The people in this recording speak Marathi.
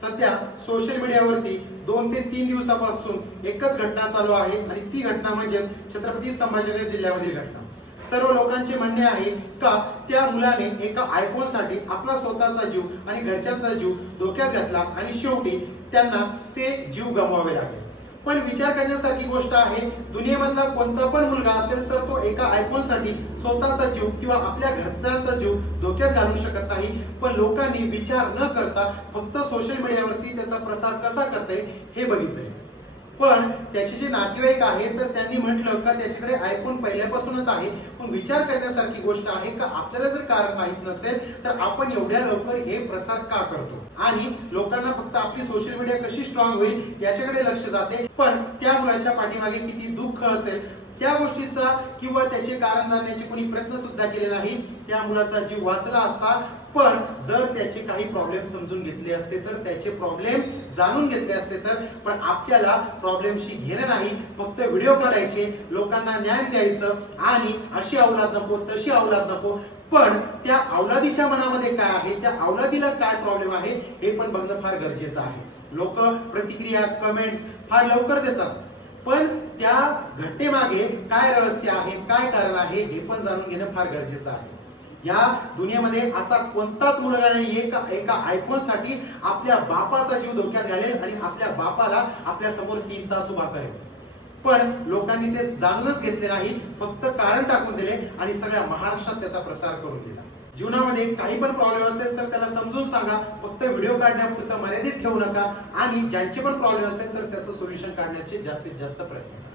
सध्या सोशल मीडियावरती 2 ते 3 दिवसापासून एकच घटना चालू आहे आणि ती घटना म्हणजे छत्रपती संभाजीनगर जिल्ह्यामधील घटना। सर्व लोकांचे म्हणणे आहे का त्या मुलाने एका आयफोन साठी आपला स्वतःचा जीव आणि घरच्यांचा जीव धोक्यात घातला आणि शेवटी त्यांना ते जीव गमवावे लागले। पण विचार करण्यासारखी गोष्ट आहे, दुनियेमधला कोणता पण मुलगा असेल तर तो एका आयफोन साठी स्वतःचा जीव किंवा आपल्या घरच्यांचा जीव धोक्यात घालू शकत नाही। पण लोकांनी विचार न करता फक्त सोशल मीडियावरती त्याचा प्रसार कसा करता येईल हे बघितले। पण त्याचे जे नातेवाईक आहेत तर त्यांनी म्हटलं का त्याच्याकडे आयफोन पहिल्यापासूनच आहे। पण विचार करण्यासारखी गोष्ट आहे का आपल्याला जर कारण माहित नसेल तर आपण एवढ्या लवकर हे प्रसार का करतो आणि लोकांना फक्त आपली सोशल मीडिया कशी स्ट्रॉंग होईल याच्याकडे लक्ष जाते। पण त्या मुलाच्या पाठीमागे किती दुःख असेल त्या गोष्टीचा किंवा त्याचे कारण जाणण्याचे कोणी प्रयत्न सुद्धा केले नाही। त्या मुलाचा जीव वाचला असता, पण जर त्याचे काही प्रॉब्लेम समजून घेतले असते तर त्याचे प्रॉब्लेम जाणून घेतले असते तर। पण आपल्याला प्रॉब्लेमशी घेणं नाही, फक्त व्हिडिओ काढायचे, लोकांना ज्ञान द्यायचं आणि अशी औलाद नको तशी औलाद नको। पण त्या औलादीच्या मनामध्ये काय आहे, त्या औलादीला काय प्रॉब्लेम आहे हे पण बघणं फार गरजेचं आहे। लोक प्रतिक्रिया कमेंट्स फार लवकर देतात, पण त्या घटनेमागे काय रहस्य आहे, काय कारण आहे हे पण जाणून घेणं फार गरजेचं आहे। या दुनियेमध्ये असा कोणताच मुलगा नाहीये का एका आयफोन साठी आपल्या बापाचा जीव धोक्यात घालेल आणि आपल्या बापाला आपल्या समोर 3 तास उभा करेल। पण लोकांनी ते जाणूनच घेतले नाही, फक्त कारण टाकून दिले आणि सगळ्या महाराष्ट्रात त्याचा प्रसार करून दिला। जीवनामध्ये काही पण प्रॉब्लेम असेल तर त्याला समजून सांगा, फक्त व्हिडिओ काढण्यापुरता मर्यादित ठेवू नका आणि ज्यांचे पण प्रॉब्लेम असेल तर त्याचं सोल्युशन काढण्याचे जास्तीत जास्त प्रयत्न करा।